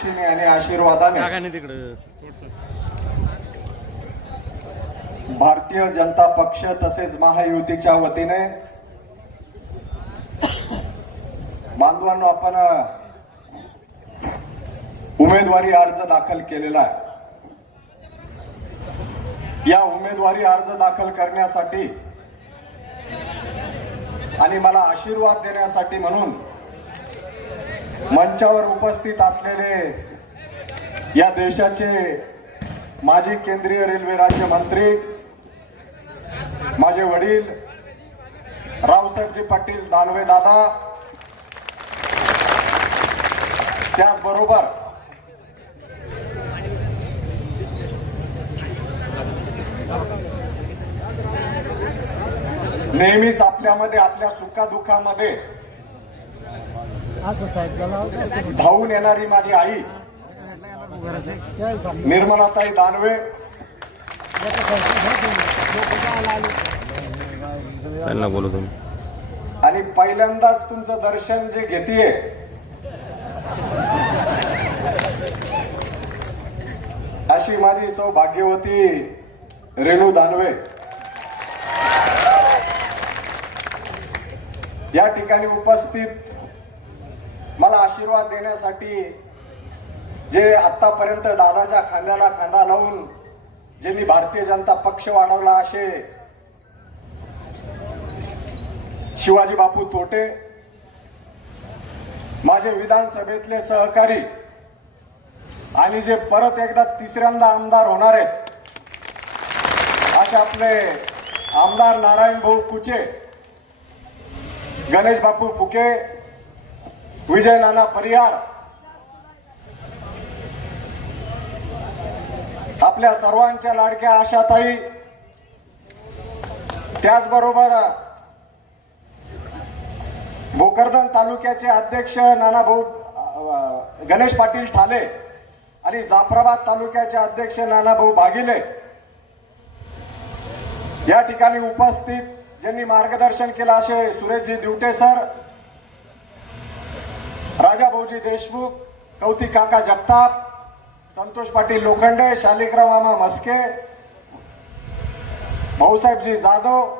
साक्षीने आणि आशीर्वादाने भारतीय जनता पक्ष तसेच महायुतीच्या वतीने बांधवांनो आपण उमेदवारी अर्ज दाखल केलेला आहे। या उमेदवारी अर्ज दाखल करण्यासाठी आणि मला आशीर्वाद देण्यासाठी म्हणून मंचावर उपस्थित असलेले या देशाचे माजी केंद्रीय रेल्वे राज्यमंत्री माझे वडील रावसाहेबजी पाटील दानवे दादा, त्याचबरोबर नेहमीच आपल्यामध्ये आपल्या सुखादुःखामध्ये धावून येणारी माझी आई निर्मलाताई दानवे, बोलू तुम्ही, आणि पहिल्यांदाच तुमचं दर्शन जे घेतीये अशी माझी सौभाग्यवती रेणू दानवे या ठिकाणी उपस्थित मला आशीर्वाद देण्यासाठी जे आतापर्यंत दादाच्या खांद्याला खांदा लावून ज्यांनी भारतीय जनता पक्ष वाढवला असे शिवाजी बापू तोटे, माझे विधानसभेतले सहकारी आणि जे परत एकदा तिसऱ्यांदा आमदार होणार आहेत असे आपले आमदार नारायण भाऊ कुचे, गणेश बापू फुके, विजय नाना परिहार, आपल्या सर्वांच्या लाडक्या आशाताई, त्याचबरोबर भोकरदन तालुक्याचे अध्यक्ष नानाभाऊ गणेश पाटील ठाले आणि जाफराबाद तालुक्याचे अध्यक्ष नानाभाऊ भागिले या ठिकाणी उपस्थित ज्यांनी मार्गदर्शन केलं असे सुरेशजी दिवटे सर, राजा भाऊजी देशमुख, कौतिक काका जगताप, संतोष पाटील लोखंडे, शालिग्राम मामा मस्के, भाऊसाहेबजी जाधव,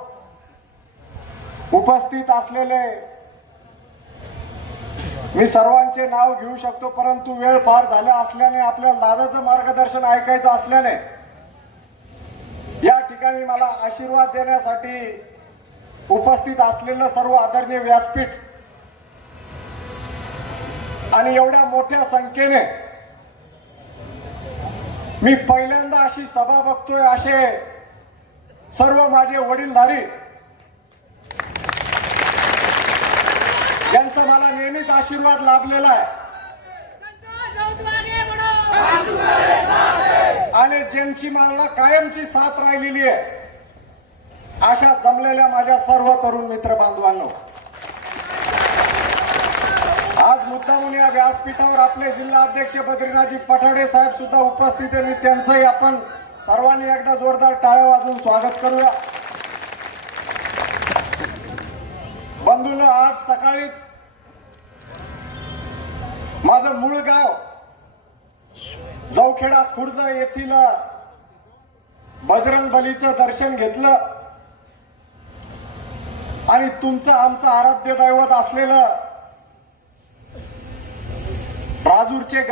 उपस्थित असलेले मी सर्वांचे नाव घेऊ शकतो परंतु वेळ फार झाला असल्याने आपल्याला दादाचं मार्गदर्शन ऐकायचं असल्याने या ठिकाणी मला आशीर्वाद देण्यासाठी उपस्थित असलेलं सर्व आदरणीय व्यासपीठ आणि एवढ्या मोठ्या संख्येने मी पहिल्यांदा अशी सभा बघतोय असे सर्व माझे वडीलधारी यांचा मला नेहमीच आशीर्वाद लाभलेला आहे आणि ज्यांची मला कायमची साथ राहिलेली आहे अशा जमलेल्या माझ्या सर्व तरुण मित्र बांधवांनो, आज मुद्दामून या व्यासपीठावर आपले जिल्हा अध्यक्ष बद्रीनाथजी पठाडे साहेब सुद्धा उपस्थित आहे। मी त्यांचंही आपण सर्वांनी एकदा जोरदार टाळ्या वाजवून स्वागत करूया। बंधूंनो, आज सकाळीच माझं मूळ गाव जवखेडा खुर्द येथील बजरंग बलीचं दर्शन घेतलं आणि तुमचं आमचं आराध्य दैवत असलेलं राजूरचे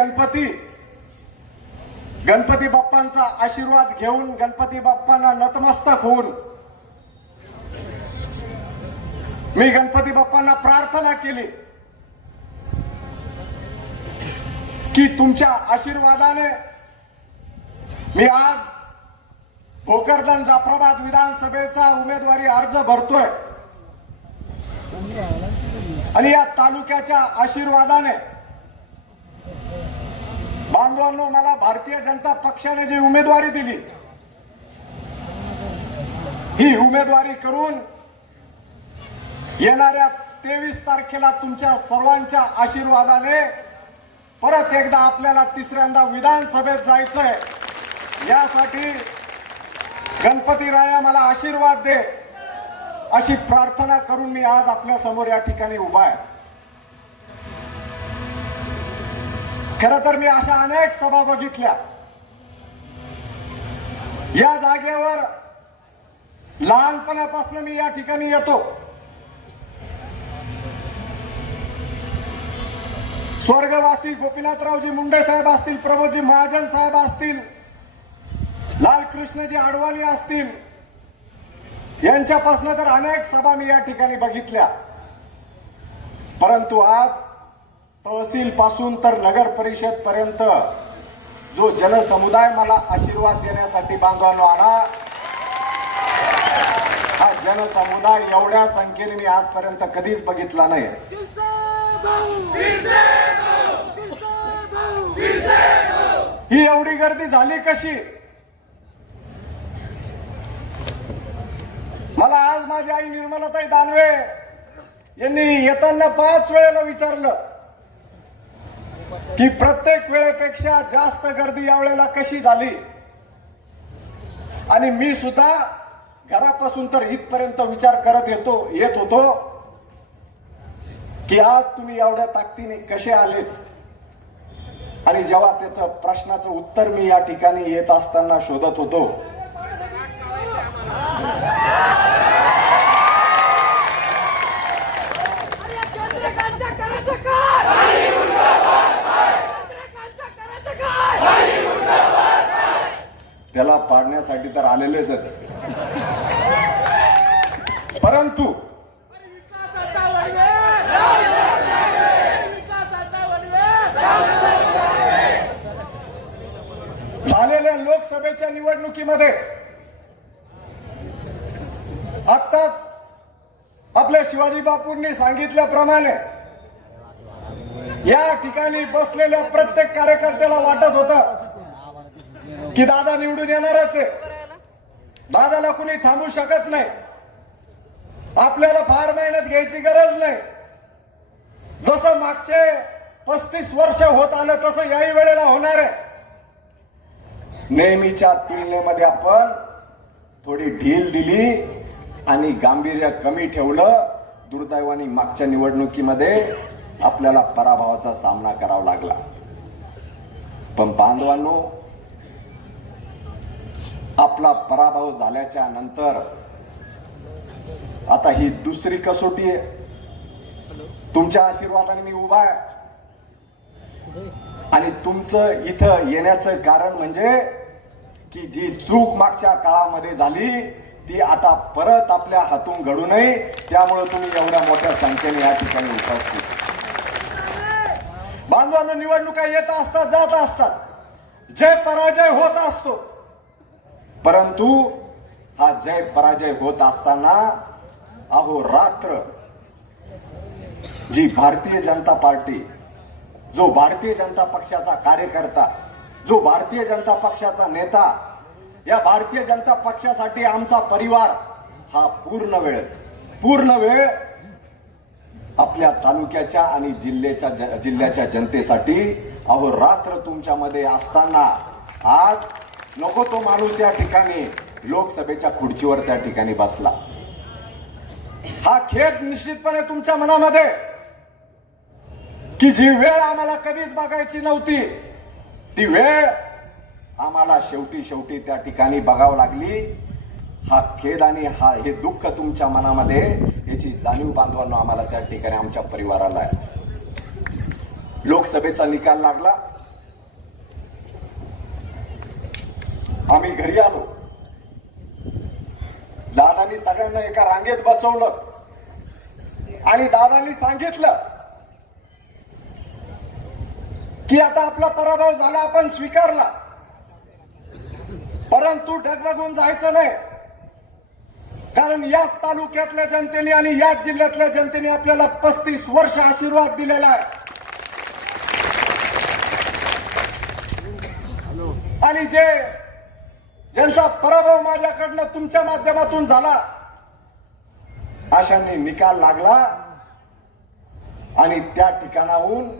गणपती बाप्पांचा आशीर्वाद घेऊन गणपती बाप्पांना नतमस्तक होऊन मी गणपती बाप्पांना प्रार्थना केली की तुमच्या आशीर्वादाने मी आज भोकरदन जाफराबाद विधानसभेचा उमेदवारी अर्ज भरतोय आणि या तालुक्याच्या आशीर्वादाने बांधवांनो मला भारतीय जनता पक्षाने जी उमेदवारी दिली ही उमेदवारी करून येणाऱ्या 23 तारखेला तुमच्या सर्वांच्या आशीर्वादाने परत एकदा आपल्याला तिसऱ्यांदा विधानसभेत जायचंय। यासाठी गणपती राया मला आशीर्वाद दे अशी प्रार्थना करून मी आज आपल्या समोर या ठिकाणी उभा आहे। खर तर मी अशा अनेक सभा बघितल्या. या जागेवर लहानपणापासून मी या ठिकाणी येतो. स्वर्गवासी गोपीनाथरावजी मुंडे साहेब असतील, प्रमोदजी महाजन साहेब असतील, लालकृष्णजी आडवाणी असतील, यांच्यापासून तर अनेक सभा मी या ठिकाणी बघितल्या. परंतु आज तहसील पासून तर नगर परिषद पर्यंत जो जनसमुदाय मला आशीर्वाद देण्यासाठी बांधवांनो आला, हा जनसमुदाय एवढ्या संख्येने मी आजपर्यंत कधीच बघितला नाही. ही एवढी गर्दी झाली कशी? मला आज माझी आई निर्मलाताई दानवे यांनी येताना 5 वेळेला विचारलं की प्रत्येक वेळेपेक्षा जास्त गर्दी यावेळेला कशी झाली. आणि मी सुद्धा घरापासून तर इथपर्यंत विचार करत येत होतो की आज तुम्ही एवढ्या ताकदीने कसे आलेत. आणि जेव्हा त्याचं प्रश्नाचं उत्तर मी या ठिकाणी येत असताना शोधत होतो, त्याला पाडण्यासाठी तर आलेलेच आहेत. परंतु झालेल्या लोकसभेच्या निवडणुकीमध्ये आत्ताच आपल्या शिवाजी बापूंनी सांगितल्याप्रमाणे या ठिकाणी बसलेल्या प्रत्येक कार्यकर्त्याला वाटत होतं की दादा निवडून येणारच आहे, दादाला कुणी थांबू शकत नाही, आपल्याला फार मेहनत घ्यायची गरज नाही. जसं मागचे 35 वर्ष होत आलं तसं याही वेळेला होणार आहे. नेहमीच्या तुलनेमध्ये आपण थोडी ढील दिली आणि गांभीर्य कमी ठेवलं. दुर्दैवाने मागच्या निवडणुकीमध्ये आपल्याला पराभवाचा सामना करावा लागला. पण बांधवांनो, आपला पराभव झाल्याच्या नंतर आता ही दुसरी कसोटी आहे. तुमच्या आशीर्वादाने मी उभा आहे आणि तुमचं इथं येण्याचं कारण म्हणजे की जी चूक मागच्या काळामध्ये झाली ती आता परत आपल्या हातून घडू नये, त्यामुळे तुम्ही एवढ्या मोठ्या संख्येने या ठिकाणी उपस्थित. बांधवांना निवडणुका येत असतात, जात असतात, जय पराजय होत असतो. परंतु हा जय पराजय होत असताना अहोरात्र जी भारतीय जनता पार्टी, जो भारतीय जनता पक्षाचा कार्यकर्ता, जो भारतीय जनता पक्षाचा नेता, या भारतीय जनता पक्षासाठी आमचा परिवार हा पूर्ण वेळ आपल्या तालुक्याच्या आणि जिल्ह्याच्या जनतेसाठी अहोरात्र तुमच्यामध्ये असताना आज नको तो माणूस या ठिकाणी लोकसभेच्या खुर्चीवर त्या ठिकाणी बसला. हा खेद निश्चितपणे तुमच्या मनामध्ये की जी वेळ आम्हाला कधीच बघायची नव्हती, ती वेळ आम्हाला शेवटी त्या ठिकाणी बघावं लागली. हा खेद आणि हे दुःख तुमच्या मनामध्ये, याची जाणीव बांधवांनो आम्हाला त्या ठिकाणी आमच्या परिवाराला आहे. लोकसभेचा निकाल लागला, आम्ही घरी आलो. दादांनी सगळ्यांना एका रांगेत बसवलं आणि दादांनी सांगितलं की आता आपला पराभव झाला, आपण स्वीकारला, परंतु डगमगून जायचं नाही. कारण याच तालुक्यातल्या जनतेने आणि याच जिल्ह्यातल्या जनतेने आपल्याला 35 वर्ष आशीर्वाद दिलेला आहे. आणि ज्यांचा पराभव माझ्याकडनं तुमच्या माध्यमातून झाला, अशांनी निकाल लागला आणि त्या ठिकाणाहून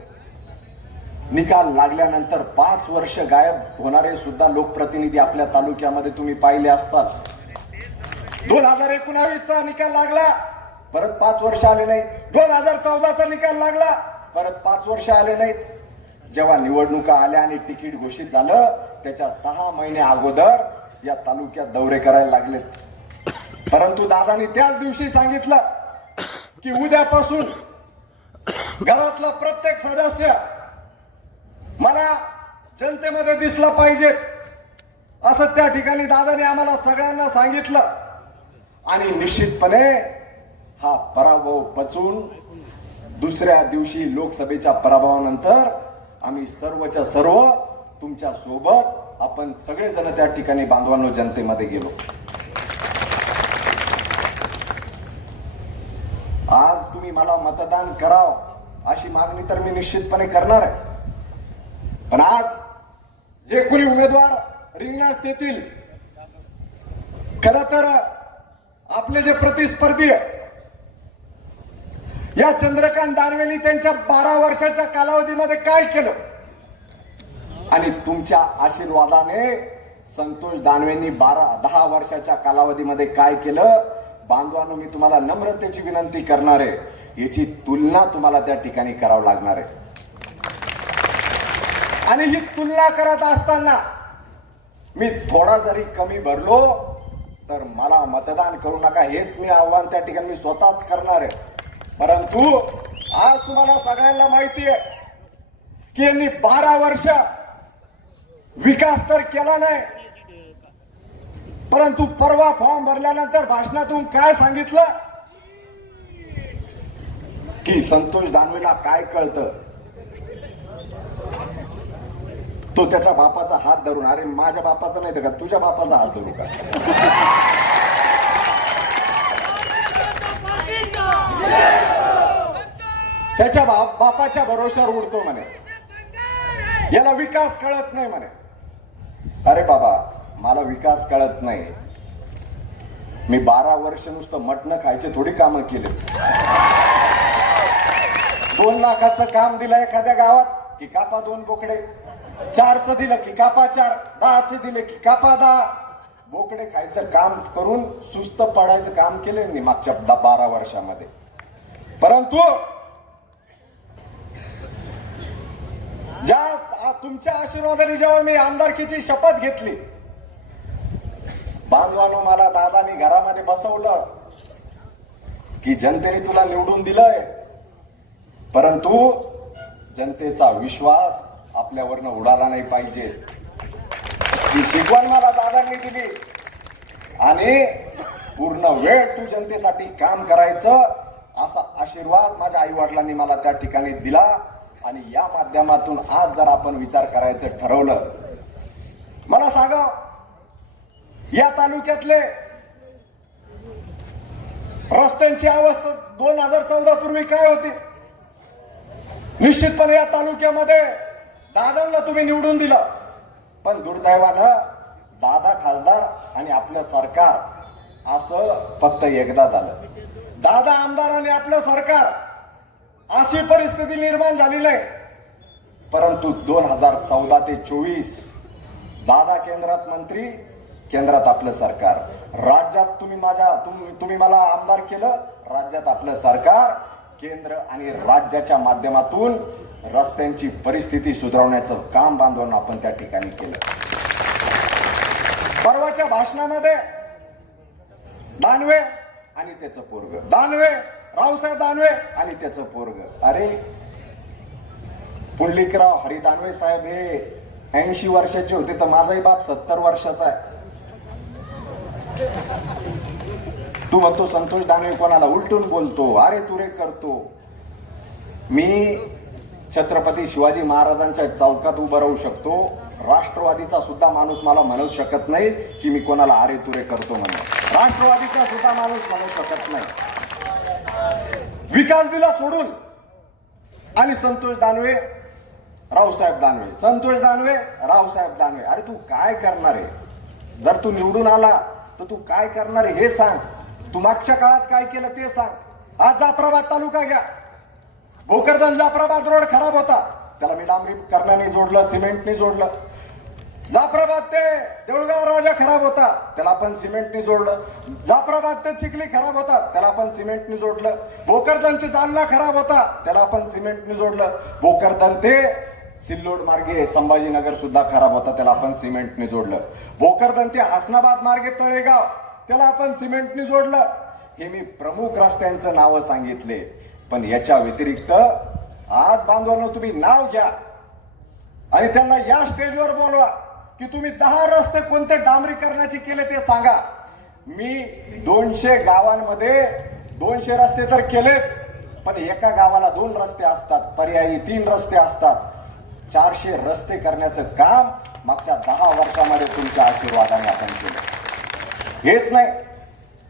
निकाल लागल्यानंतर 5 वर्ष गायब होणारे सुद्धा लोकप्रतिनिधी आपल्या तालुक्यामध्ये तुम्ही पाहिले असतात. 2019चा निकाल लागला, परत 5 वर्ष आले नाही. 2014चा निकाल लागला, परत 5 वर्ष आले नाहीत. जेव्हा निवडणुका आल्या आणि तिकीट घोषित झालं त्याच्या 6 महिने अगोदर या तालुक्यात दौरे करायला लागले. परंतु दादानी त्याच दिवशी सांगितलं की उद्यापासून घरातला प्रत्येक सदस्य मला जनतेमध्ये दिसला पाहिजे असं त्या ठिकाणी दादाने आम्हाला सगळ्यांना सांगितलं. आणि निश्चितपणे हा पराभव पचून दुसऱ्या दिवशी लोकसभेच्या पराभवानंतर आम्ही सर्वच्या सर्व तुमच्या सोबत आपण सगळेजण त्या ठिकाणी बांधवांनो जनतेमध्ये गेलो. आज तुम्ही मला मतदान करावं अशी मागणी तर मी निश्चितपणे करणार आहे. पण आज जे कोणी उमेदवार रिंगणात येतील खर तर आपले जे प्रतिस्पर्धी या चंद्रकांत दानवेंनी त्यांच्या 12 वर्षाच्या कालावधीमध्ये काय केलं आणि तुमच्या आशीर्वादाने संतोष दानवेंनी 10 वर्षाच्या कालावधीमध्ये काय केलं. बांधवांनो मी तुम्हाला नम्रतेची विनंती करणार आहे याची तुलना तुम्हाला त्या ठिकाणी करावं लागणार आहे. आणि ही तुलना करत असताना मी थोडा जरी कमी भरलो तर मला मतदान करू नका हेच मी आव्हान त्या ठिकाणी मी स्वतःच करणार आहे. परंतु आज तुम्हाला सगळ्यांना माहिती आहे की यांनी 12 वर्ष विकास तर केला नाही. परंतु परवा फॉर्म भरल्यानंतर भाषणातून काय सांगितलं की संतोष दानवेला काय कळतं. तो त्याच्या बापाचा हात धरून अरे माझ्या बापाचा नाही तर का तुझ्या बापाचा हात धरू का. त्याच्या बापाच्या भरोश्यावर उडतो म्हणे. याला विकास कळत नाही म्हणे. अरे बाबा मला विकास कळत नाही. मी 12 वर्ष नुसतं मटण खायचे थोडी कामं केले. 2 लाखाचं काम दिलं एखाद्या गावात की कापा 2 बोकडे. 4चं दिलं की कापा 4. 10चे दिले की कापा 10. बोकडे खायचं काम करून सुस्त पडायचं काम केले मी मागच्या 12 वर्षामध्ये. परंतु ज्या तुमच्या आशीर्वादाने जेव्हा मी आमदारकीची शपथ घेतली बांधवानो मला दादानी घरामध्ये बसवलं की जनतेने तुला निवडून दिलंय. परंतु जनतेचा विश्वास आपल्यावरनं उडाला नाही पाहिजे ही शिकवण मला दादांनी दिली. आणि पूर्ण वेळ तू जनतेसाठी काम करायचं असा आशीर्वाद माझ्या आई वडिलांनी मला त्या ठिकाणी दिला. आणि या माध्यमातून आज जर आपण विचार करायचं ठरवलं मला सांगा या तालुक्यातले रस्त्यांची अवस्था 2014 पूर्वी काय होती. निश्चितपणे या तालुक्यामध्ये दादांना तुम्ही निवडून दिलं. पण दुर्दैवानं दादा खासदार आणि आपलं सरकार असं फक्त एकदा झालं. दादा आमदार आणि आपलं सरकार अशी परिस्थिती निर्माण झाली नाही. परंतु 2014 ते 24 दादा केंद्रात मंत्री केंद्रात आपलं सरकार. राज्यात तुम्ही मला आमदार केलं. राज्यात आपलं सरकार केंद्र आणि राज्याच्या माध्यमातून रस्त्यांची परिस्थिती सुधारण्याचं काम बांधून आपण त्या ठिकाणी केलं. परवाच्या भाषणामध्ये दानवे आणि त्याचं पोरग दानवे रावसाहेब दानवे आणि त्याचं पोरग. अरे पुंडलिकराव हरी दानवे साहेब हे 80 वर्षाचे होते तर माझाही बाप 70 वर्षाचा आहे. तू म्हणतो संतोष दानवे कोणाला उलटून बोलतो अरे तुरे करतो. मी छत्रपती शिवाजी महाराजांच्या चौकात उभं राहू शकतो. राष्ट्रवादीचा सुद्धा माणूस मला म्हणू शकत नाही की मी कोणाला अरे तुरे करतो म्हणून. राष्ट्रवादीचा सुद्धा माणूस म्हणू शकत नाही. विकास दिला सोडून आणि संतोष दानवे रावसाहेब दानवे संतोष दानवे रावसाहेब दानवे. अरे तू काय करणार आहे. जर तू निवडून आला तर तू काय करणार आहे हे सांग. तू मागच्या काळात काय केलं ते सांग. आज जाफराबाद तालुका घ्या. भोकरदन जाफराबाद रोड खराब होता त्याला मी डांबरीकरणाने जोडलं सिमेंटने जोडलं. जाफराबाद ते देऊळगाव राजा खराब होता त्याला आपण सिमेंटने जोडलं. जाफराबाद ते चिखली खराब होता त्याला आपण सिमेंटने जोडलं. भोकरदन ते जालना खराब होता त्याला आपण सिमेंटने जोडलं. भोकरदन ते सिल्लोड मार्गे संभाजीनगर सुद्धा खराब होता, त्याला आपण सिमेंटने जोडलं. भोकरदन ते हसनाबाद मार्गे तळेगाव, त्याला आपण सिमेंटने जोडलं. हे मी प्रमुख रस्त्यांचं नावं सांगितले. पण याच्या व्यतिरिक्त आज बांधवांनो तुम्ही नाव घ्या आणि त्यांना या स्टेजवर बोलवा की तुम्ही 10 रस्ते कोणते डांबरीकरणाचे केले ते सांगा. मी 200 गावांमध्ये 200 रस्ते तर केलेच, पण एका गावाला 2 रस्ते असतात, पर्यायी 3 रस्ते असतात. 400 रस्ते करण्याचं काम मागच्या 10 वर्षामध्ये तुमच्या आशीर्वादाने आपण केलं. हेच नाही,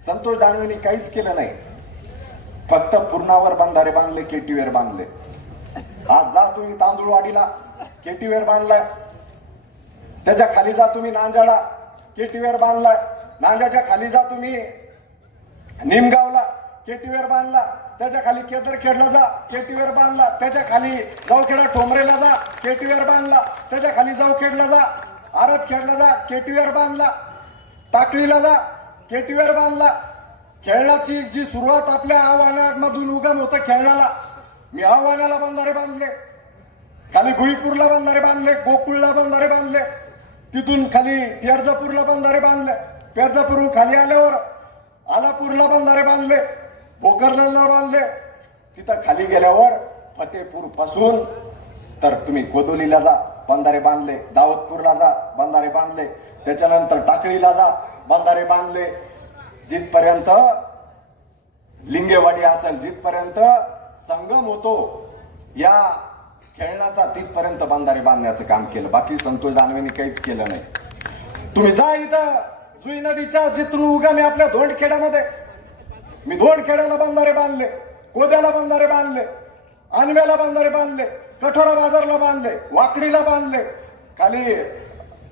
संतोष दानवेंनी काहीच केलं नाही, फक्त पूर्णावर बंधारे बांधले, केटीवेर बांधले. आज जा तुम्ही तांदूळवाडीला, केटीवेर बांधलाय. त्याच्या खाली जा तुम्ही नांजाला, केटीवेर बांधलाय. नांजाच्या खाली जा तुम्ही निमगावला, केटीवेर बांधला. त्याच्या खाली केदरखेडला जा, केटीवेर बांधला. त्याच्या खाली जाऊखेडा ठोंबरेला जा, केटीवेर बांधला. त्याच्या खाली जाऊखेडला जा, आरतखेडला जा, केटीवेर बांधला. टाकळीला जा, केटीवेर बांधला. खेळण्याची जी सुरुवात आपल्या आव्हानामधून उगम होतं खेळण्याला, मी आव्हानाला बंधारे बांधले, खाली भुईपूरला बंधारे बांधले, गोकुळला बंधारे बांधले, तिथून खाली पेरजापूरला बंधारे बांधले, पेरजापूरहून खाली आल्यावर आलापूरला बंधारे बांधले, भोकरदनला बांधले. तिथं खाली गेल्यावर फतेपूर पासून तर तुम्ही कोदोलीला जा, बंधारे बांधले. दाऊदपूरला जा, बंधारे बांधले. त्याच्यानंतर टाकळीला जा, बंधारे बांधले. जिथपर्यंत लिंगेवाडी असेल, जिथपर्यंत संगम होतो या खेळण्याचा, तिथपर्यंत बंधारे बांधण्याचं काम केलं. बाकी संतोष दानवेंनी काहीच केलं नाही. तुम्ही जा इथं जुई नदीच्या जिथून उगम आहे आपल्या धोंडखेड्यामध्ये, मी धोंडखेड्याला बंधारे बांधले, कोद्याला बंधारे बांधले, अनव्याला बंधारे बांधले, कठोरा बाजारला बांधले, वाकडीला बांधले, खाली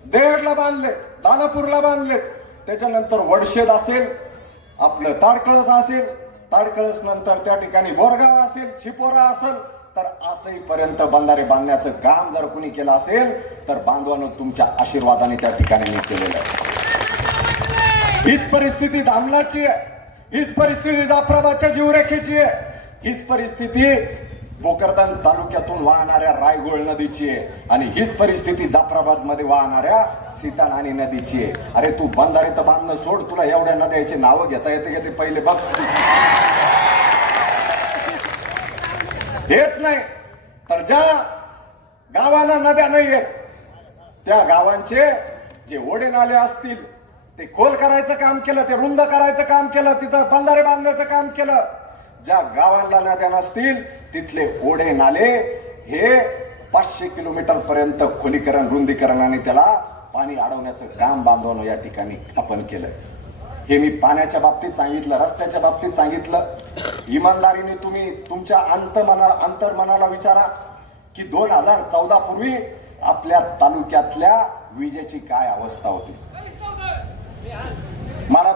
देहडला बांधले, दानापूरला बांधले. त्याच्यानंतर वडशेद असेल, आपलं ताडकळस असेल, ताडकळस नंतर त्या ठिकाणी बोरगाव असेल, शिपोरा असेल, तर असईपर्यंत बंधारे बांधण्याचं काम जर कुणी केलं असेल तर बांधवानं तुमच्या आशीर्वादाने त्या ठिकाणी मी केलेलं आहे. हीच परिस्थिती धामणाची आहे, हीच परिस्थिती जाफराबादच्या जीवरेखेची आहे, हीच परिस्थिती भोकरदन तालुक्यातून वाहणाऱ्या रायगोळ नदीची आहे आणि हीच परिस्थिती जाफराबाद मध्ये वाहणाऱ्या सीतानानी नदीची आहे. अरे तू बंधारे तर बांधणं सोड, तुला एवढ्या नद्याचे नावं घेता येते का ते पहिले बघ. हेच नाही तर ज्या गावांना नद्या नाही आहेत त्या गावांचे जे ओढे नाले असतील ते खोल करायचं काम केलं, ते रुंद करायचं काम केलं, तिथं बंधारे बांधण्याचं काम केलं. ज्या गावांना नद्या नसतील तिथले ओढे नाले हे 500 किलोमीटर पर्यंत खोलीकरण, रुंदीकरण आणि त्याला पाणी अडवण्याचं काम बांधवणं या ठिकाणी आपण केलं. हे मी पाण्याच्या बाबतीत सांगितलं, रस्त्याच्या बाबतीत सांगितलं. इमानदारीने तुम्ही तुमच्या अंतर्मनाला विचारा की 2014 पूर्वी आपल्या तालुक्यातल्या विजेची काय अवस्था होती. मला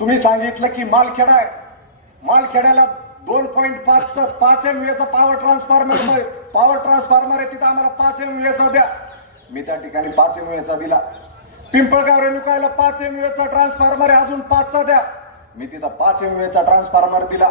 तुम्ही सांगितलं की मालखेडा आहे, मालखेड्याला 2.5 MVA पॉवर ट्रान्सफॉर्मर आहे, तिथं आम्हाला 5 MVA द्या. मी त्या ठिकाणी 5 MVA दिला. पिंपळगाव रेणुकायला 5 MVA ट्रान्सफॉर्मर आहे, अजून 5चा द्या. मी तिथं 5 MVA ट्रान्सफॉर्मर दिला.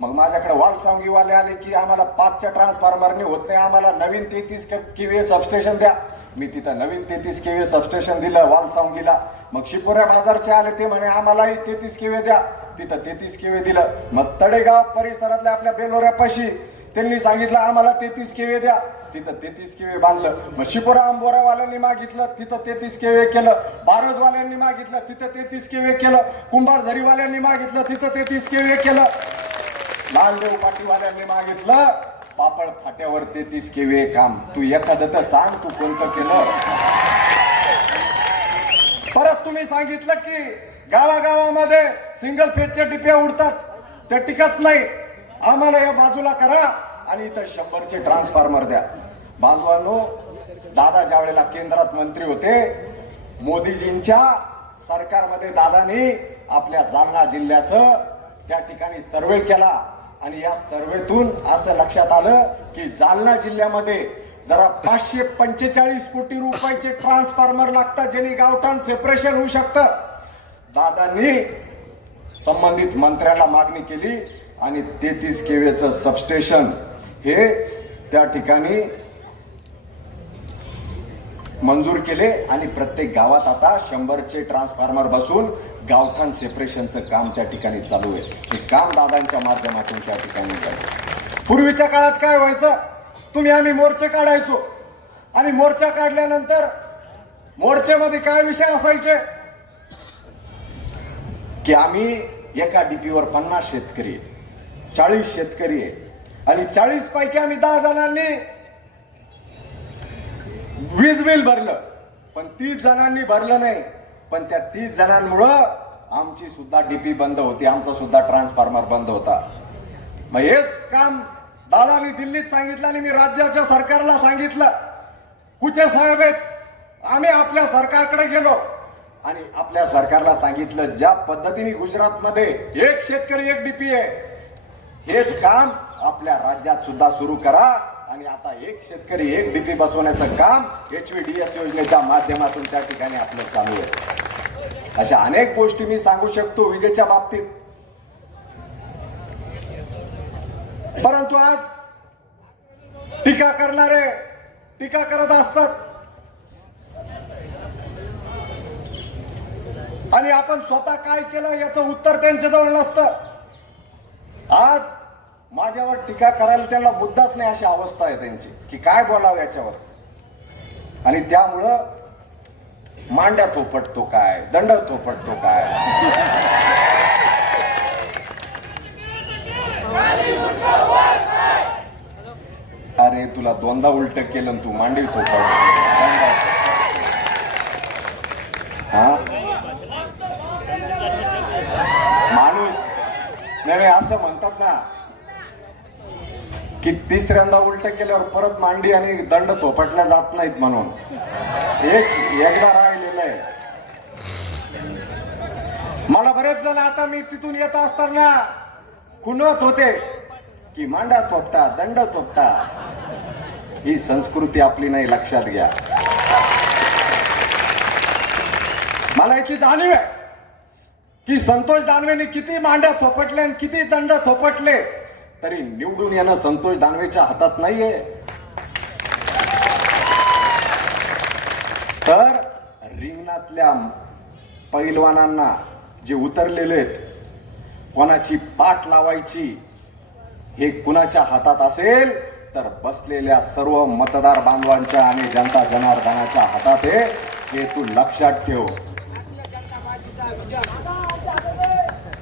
मग माझ्याकडे वालसांगीवाले आले की आम्हाला 5च्या ट्रान्सफॉर्मरने होत नाही, आम्हाला नवीन 33 KVA सबस्टेशन द्या. मी तिथं नवीन 33 KVA सबस्टेशन दिलं वालसांगीला. मग शिपोऱ्या बाजारचे आले, ते म्हणे आम्हालाही 33 KVA द्या. तिथं 33 KVA दिलं. मग तडेगाव परिसरातल्या आपल्या बेलोऱ्यापाशी त्यांनी सांगितलं आम्हाला 33 KVA द्या. तिथं 33 KVA बांधलं. मग शिपोरा आंबोरावाल्यांनी मागितलं, तिथं 33 KVA केलं. बारजवाल्यांनी मागितलं, तिथं 33 KVA केलं. कुंभार झरीवाल्यांनी मागितलं, तिथं 33 KVA केलं. लालदेव पाटीवाल्यांनी मागितलं पापड फाट्यावर 33 KVA काम. तू एखादं तर सांग तू कोणतं केलं. परत तुम्ही सांगितलं की गावागावामध्ये सिंगल फेजच्या डिप्या उडतात, त्या टिकत नाही, आम्हाला या बाजूला करा आणि इथं 100चे ट्रान्सफॉर्मर द्या. बांधवांनो, दादा ज्या वेळेला केंद्रात मंत्री होते, मोदीजींच्या सरकारमध्ये दादानी आपल्या जालना जिल्ह्याचं त्या ठिकाणी सर्वे केला आणि या सर्वेतून असं लक्षात आलं की जालना जिल्ह्यामध्ये जरा 545 कोटी रुपयाचे ट्रान्सफॉर्मर लागतात, ज्यांनी गावठाण सेपरेशन होऊ शकतं. दादांनी संबंधित मंत्र्याला मागणी केली आणि 33 KVAचं सबस्टेशन हे त्या ठिकाणी मंजूर केले आणि प्रत्येक गावात आता 100चे ट्रान्सफॉर्मर बसून गावठाण सेपरेशनचं काम त्या ठिकाणी चालू आहे. हे काम दादांच्या माध्यमातून त्या ठिकाणी झालं. पूर्वीच्या काळात काय व्हायचं, आम्ही मोर्चे काढायचो आणि मोर्चा काढल्यानंतर मोर्चेमध्ये काय विषय असायचे की आम्ही एका डीपीवर 50 शेतकरी, 40 शेतकरी आहे आणि 40 पैकी आम्ही 10 जणांनी वीज बिल भरलं, पण 30 जणांनी भरलं नाही. पण त्या 30 जणांमुळं आमची सुद्धा डीपी बंद होती, आमचा सुद्धा ट्रान्सफॉर्मर बंद होता. मग हेच काम दादानी दिल्लीत सांगितलं आणि मी राज्याच्या सरकारला सांगितलं. कुचे साहेब आहेत, आम्ही आपल्या सरकारकडे गेलो आणि आपल्या सरकारला सांगितलं ज्या पद्धतीने गुजरातमध्ये 1 शेतकरी 1 डीपी आहे, हेच काम आपल्या राज्यात सुद्धा सुरू करा आणि आता 1 शेतकरी 1 डीपी बसवण्याचं काम HVDS योजनेच्या माध्यमातून त्या ठिकाणी आपलं चालू आहे. अशा अनेक गोष्टी मी सांगू शकतो विजेच्या बाबतीत. परंतु आज टीका करणारे टीका करत असतात आणि आपण स्वतः काय केलं याचं उत्तर त्यांच्याजवळ नसतं. आज माझ्यावर टीका करायला त्यांना मुद्दाच नाही अशी अवस्था आहे त्यांची की काय बोलावं याच्यावर. आणि त्यामुळं मांड्या थोपटतो काय, दंड थोपटतो काय. अरे तुला 2दा उलट केलं तू मांडी थोपट. हा माणूस नाही असं म्हणतात ना की 3ऱ्यांदा उलट केल्यावर परत मांडी आणि दंड थोपटल्या जात नाहीत म्हणून एकदा राहिलेलं आहे. मला बरेच जण आता मी तिथून येत असताना खुणवत होते की मांडा थोपटा, दंड थोपटा. ही संस्कृती आपली नाही, लक्षात घ्या. मला याची जाणीव आहे की संतोष दानवेने किती मांड्या थोपटले आणि किती दंड थोपटले तरी निवडून येणं संतोष दानवेच्या हातात नाहीये. तर रिंगणातल्या पैलवानांना जे उतरलेले आहेत, कोणाची पाठ लावायची हे कुणाच्या हातात असेल तर बसलेल्या सर्व मतदार बांधवांच्या आणि जनता जनार्दनाच्या हातात आहे. हे तू लक्षात ठेव.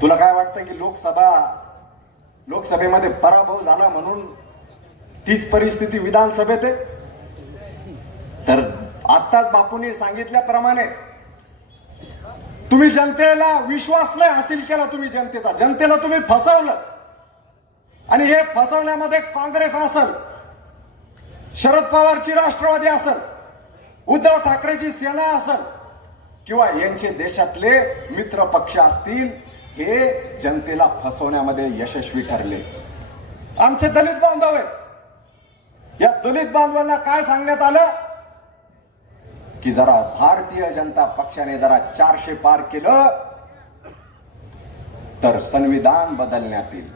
तुला काय वाटतं की लोकसभेमध्ये पराभव झाला म्हणून तीच परिस्थिती विधानसभेत आहे? तर आत्ताच बापूंनी सांगितल्याप्रमाणे तुम्ही जनतेला विश्वास नाही हासिल केला. तुम्ही जनतेला तुम्ही फसवलं आणि हे फसवण्यामध्ये काँग्रेस असेल, शरद पवारची राष्ट्रवादी असेल, उद्धव ठाकरेची सेना असेल किंवा यांचे देशातले मित्र पक्ष असतील, हे जनतेला फसवण्यामध्ये यशस्वी ठरले. आमचे दलित बांधव आहेत. या दलित बांधवांना काय सांगण्यात आलं की जरा भारतीय जनता पक्षाने जरा 400 पार केलं तर संविधान बदलण्यात येईल.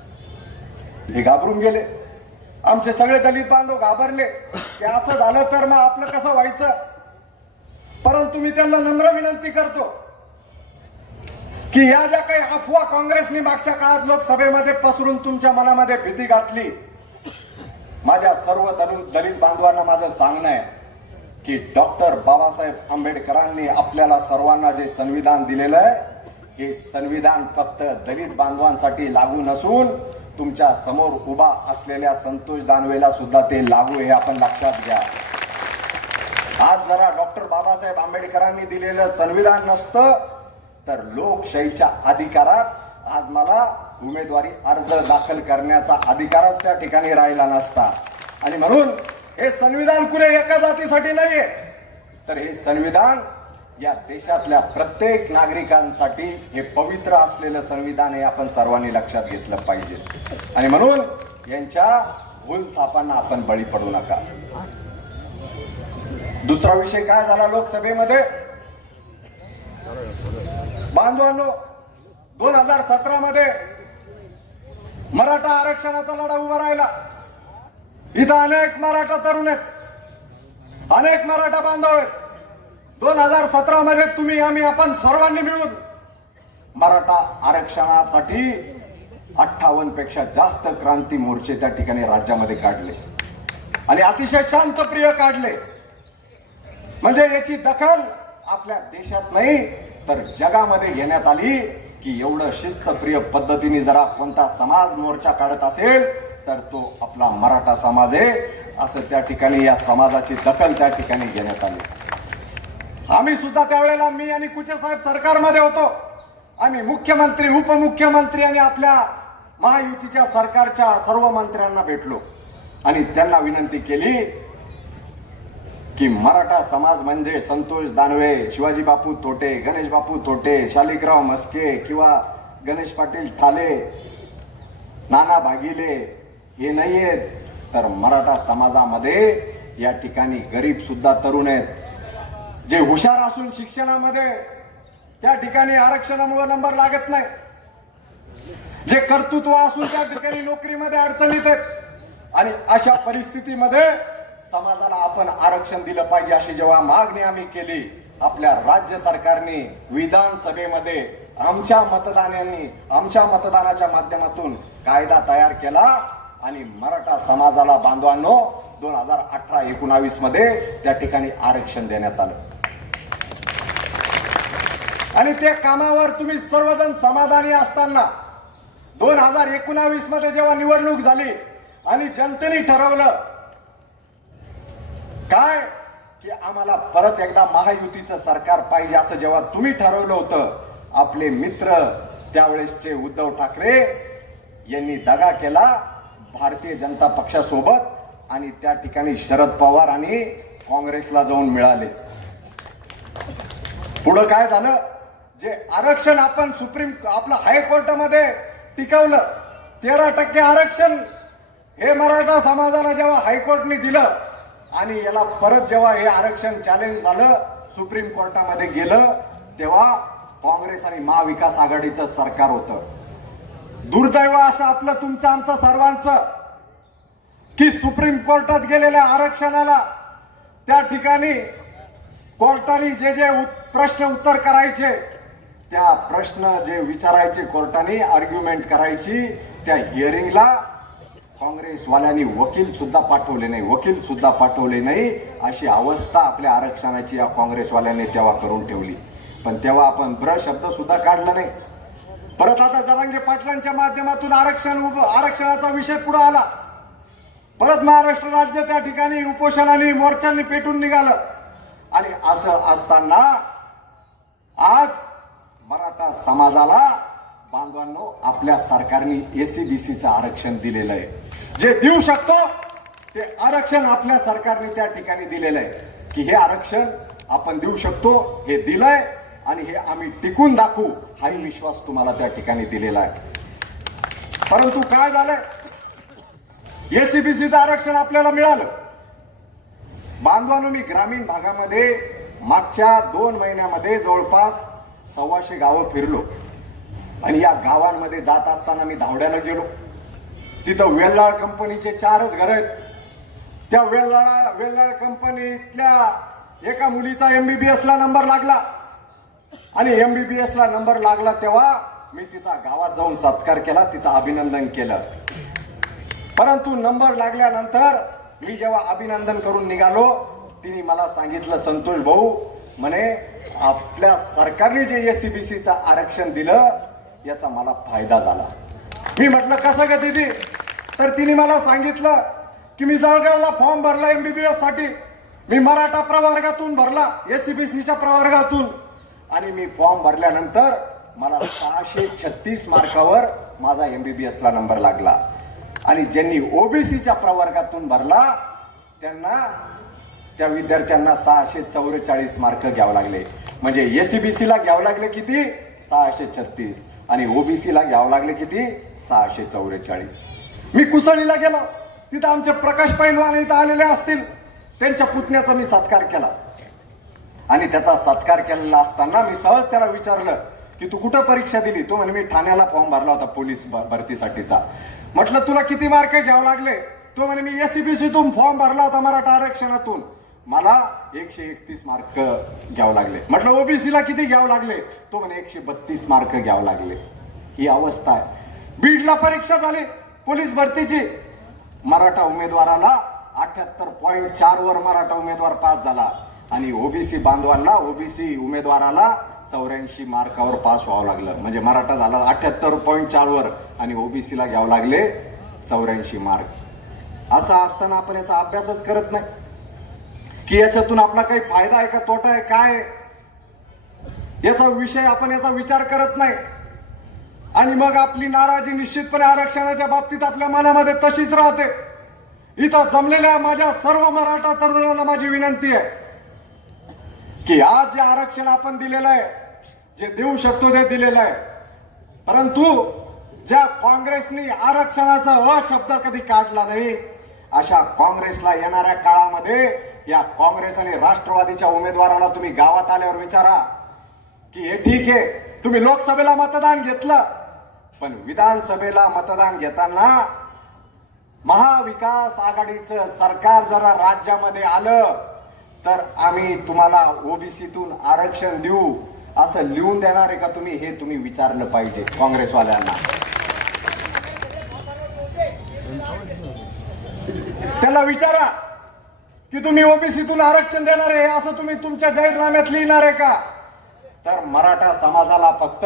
हे घाबरून गेले. आमचे सगळे दलित बांधव घाबरले की असं झालं तर मग आपलं कसं व्हायचं. परंतु मी त्यांना नम्र विनंती करतो की या ज्या काही अफवा काँग्रेसने मागच्या काळात लोकसभेमध्ये पसरून तुमच्या मनामध्ये भीती घातली, माझ्या सर्व दलित बांधवांना माझं सांगणं आहे की डॉक्टर बाबासाहेब आंबेडकरांनी आपल्याला सर्वांना जे संविधान दिलेलं आहे, हे संविधान फक्त दलित बांधवांसाठी लागू नसून तुमच्या समोर उभा असलेल्या संतोष दानवेला सुद्धा ते लागू आहे. आपण लक्षात घ्या. आज जरा डॉक्टर बाबासाहेब आंबेडकरांनी दिलेलं संविधान नसतं तर लोकशाहीच्या अधिकारात आज मला उमेदवारी अर्ज दाखल करण्याचा अधिकारच त्या ठिकाणी राहिला नसता. आणि म्हणून हे संविधान कुठे एका जातीसाठी नाहीये, तर हे संविधान या देशातल्या प्रत्येक नागरिकांसाठी हे पवित्र असलेलं संविधान हे आपण सर्वांनी लक्षात घेतलं पाहिजे. आणि म्हणून यांच्या भूलथापांना आपण बळी पडू नका. दुसरा विषय काय झाला लोकसभेमध्ये बांधवांनो, 2017 मध्ये मराठा आरक्षणाचा लढा उभा राहिला. इथं अनेक मराठा तरुण आहेत, अनेक मराठा बांधव आहेत. 2017 मध्ये तुम्ही आम्ही आपण सर्वांनी मिळून मराठा आरक्षणासाठी 58 पेक्षा जास्त क्रांती मोर्चे त्या ठिकाणी राज्यामध्ये काढले आणि अतिशय शांतप्रिय काढले. म्हणजे याची दखल आपल्या देशात नाही तर जगामध्ये घेण्यात आली की एवढं शिस्तप्रिय पद्धतीने जरा कोणता समाज मोर्चा काढत असेल तर तो आपला मराठा समाज आहे, असं त्या ठिकाणी या समाजाची दखल त्या ठिकाणी घेण्यात आली. आम्ही सुद्धा त्यावेळेला मी आणि कुचे साहेब सरकारमध्ये होतो. आम्ही मुख्यमंत्री, उपमुख्यमंत्री आणि आपल्या महायुतीच्या सरकारच्या सर्व मंत्र्यांना भेटलो आणि त्यांना विनंती केली की मराठा समाज म्हणजे संतोष दानवे, शिवाजी बापू तोटे, गणेश बापू तोटे, शालिकराव मस्के किंवा गणेश पाटील ठाले, नाना भागिले हे नाहीयेत, तर मराठा समाजामध्ये या ठिकाणी गरीब सुद्धा तरुण आहेत, जे हुशार असून शिक्षणामध्ये त्या ठिकाणी आरक्षणामुळे नंबर लागत नाही, जे कर्तृत्व असून त्या ठिकाणी नोकरीमध्ये अडचणीत आहेत आणि अशा परिस्थितीमध्ये समाजाला आपण आरक्षण दिलं पाहिजे अशी जेव्हा मागणी आम्ही केली, आपल्या राज्य सरकारने विधानसभेमध्ये आमच्या मतदानाच्या माध्यमातून कायदा तयार केला आणि मराठा समाजाला बांधवांनो 2018-19 मध्ये त्या ठिकाणी आरक्षण देण्यात आलं आणि त्या कामावर तुम्ही सर्वजण समाधानी असताना 2019 मध्ये जेव्हा निवडणूक झाली आणि जनतेने ठरवलं काय की आम्हाला परत एकदा महायुतीचं सरकार पाहिजे असं जेव्हा तुम्ही ठरवलं होतं, आपले मित्र त्यावेळेसचे उद्धव ठाकरे यांनी दगा केला भारतीय जनता पक्षासोबत आणि त्या ठिकाणी शरद पवार आणि काँग्रेसला जाऊन मिळाले. पुढे काय झालं, जे आरक्षण आपण आपलं हायकोर्टामध्ये टिकवलं 13% आरक्षण हे मराठा समाजाला जेव्हा हायकोर्टने दिलं आणि याला परत जेव्हा हे आरक्षण चॅलेंज झालं, सुप्रीम कोर्टामध्ये गेलं, तेव्हा काँग्रेस आणि महाविकास आघाडीचं सरकार होतं. दुर्दैव असं आपलं तुमचं आमचं सर्वांचं की सुप्रीम कोर्टात गेलेल्या आरक्षणाला त्या ठिकाणी कोर्टाने जे प्रश्न उत्तर करायचे, त्या प्रश्न जे विचारायचे कोर्टाने आर्ग्युमेंट करायची, त्या हिअरिंगला काँग्रेसवाल्यांनी वकील सुद्धा पाठवले नाही अशी अवस्था आपल्या आरक्षणाची या काँग्रेसवाल्यांनी तेव्हा करून ठेवली. पण तेव्हा आपण शब्द सुद्धा काढला नाही. परत आता जरांगे पाटलांच्या माध्यमातून आरक्षणाचा विषय पुढे आला. परत महाराष्ट्र राज्य त्या ठिकाणी उपोषणाने मोर्चांनी पेटून निघालं आणि असं असताना आज मराठा समाजाला बांधवांनो आपल्या सरकारने एसीबीसीचं आरक्षण दिलेलं आहे. जे देऊ शकतो ते आरक्षण आपल्या सरकारने त्या ठिकाणी दिलेलं आहे की हे आरक्षण आपण देऊ शकतो, हे दिलंय आणि हे आम्ही टिकून दाखवू हाही विश्वास तुम्हाला त्या ठिकाणी दिलेला आहे. परंतु काय झालंय, एसीबीसीचं आरक्षण आपल्याला मिळालं. बांधवांनो, मी ग्रामीण भागामध्ये मागच्या 2 महिन्यामध्ये जवळपास 125 गावं फिरलो आणि या गावांमध्ये जात असताना मी धावड्याला गेलो. तिथं वेल्लाळ कंपनीचे 4च घर आहेत. त्या वेल्लाळ कंपनीतल्या एका मुलीचा MBBS ला नंबर लागला आणि MBBS ला नंबर लागला तेव्हा मी तिचा गावात जाऊन सत्कार केला, तिचं अभिनंदन केलं. परंतु नंबर लागल्यानंतर मी जेव्हा अभिनंदन करून निघालो, तिने मला सांगितलं, संतोष भाऊ म्हणे आपल्या सरकारने जे एसीबीसीचं आरक्षण दिलं याचा मला फायदा झाला. मी म्हटलं कसं का दीदी, तर तिने मला सांगितलं की मी जळगावला फॉर्म भरला MBBS साठी, मी मराठा प्रवर्गातून भरला एसीबीसीच्या प्रवर्गातून आणि मी फॉर्म भरल्यानंतर मला 636 मार्कावर माझा MBBS ला नंबर लागला आणि ज्यांनी ओबीसीच्या प्रवर्गातून भरला त्यांना त्या विद्यार्थ्यांना 644 मार्क घ्यावे लागले. म्हणजे एसीबीसी ला घ्यावं लागले किती 636 आणि ओबीसी ला घ्यावं लागले किती 644. मी कुसळीला गेलो, तिथं आमचे प्रकाश पैलवान इथं आलेले असतील, त्यांच्या पुतण्याचा मी सत्कार केला आणि त्याचा सत्कार केलेला असताना मी सहज त्याला विचारलं की तू कुठं परीक्षा दिली? तो म्हणे मी ठाण्याला फॉर्म भरला होता पोलीस भरतीसाठीचा. म्हटलं तुला किती मार्क घ्यावं लागले? तो म्हणे मी एसीबीसीतून फॉर्म भरला होता मराठा आरक्षणातून. मला 131 मार्क घ्यावं लागले. म्हटलं ओबीसीला किती घ्यावं लागले? तो म्हणे 132 मार्क घ्यावं लागले. ही अवस्था आहे. बीडला परीक्षा झाली पोलीस भरतीची, मराठा उमेदवाराला 78.4 वर मराठा उमेदवार पास झाला आणि ओबीसी बांधवांना, ओबीसी उमेदवाराला 84 मार्कावर पास व्हावं लागलं. म्हणजे मराठा झाला 78.4 वर आणि ओबीसीला घ्यावं लागले 84 मार्क. असं असताना आपण याचा अभ्यासच करत नाही की याच्यातून आपला काही फायदा आहे का तोटा आहे काय याचा विषय आपण याचा विचार करत नाही. आणि मग आपली नाराजी निश्चितपणे आरक्षणाच्या बाबतीत आपल्या मनामध्ये तशीच राहते. इथं जमलेल्या माझ्या सर्व मराठा तरुणांना माझी विनंती आहे की आज जे आरक्षण आपण दिलेलं आहे, जे देऊ शकतो ते दिलेलं आहे, परंतु ज्या काँग्रेसने आरक्षणाचा अ शब्द कधी काढला नाही अशा काँग्रेसला येणाऱ्या काळामध्ये या काँग्रेस आणि राष्ट्रवादीच्या उमेदवाराला तुम्ही गावात आल्यावर विचारा की हे ठीक आहे तुम्ही लोकसभेला मतदान घेतलं, पण विधानसभेला मतदान घेताना महाविकास आघाडीचं सरकार जरा राज्यामध्ये आलं तर आम्ही तुम्हाला ओबीसीतून आरक्षण देऊ असं लिहून देणार आहे का तुम्ही? हे तुम्ही विचारलं पाहिजे काँग्रेसवाल्यांना. त्याला विचारा की तुम्ही ओबीसीतून आरक्षण देणार आहे असं तुम्ही तुमच्या जाहीरनाम्यात लिहिणार आहे का? तर मराठा समाजाला फक्त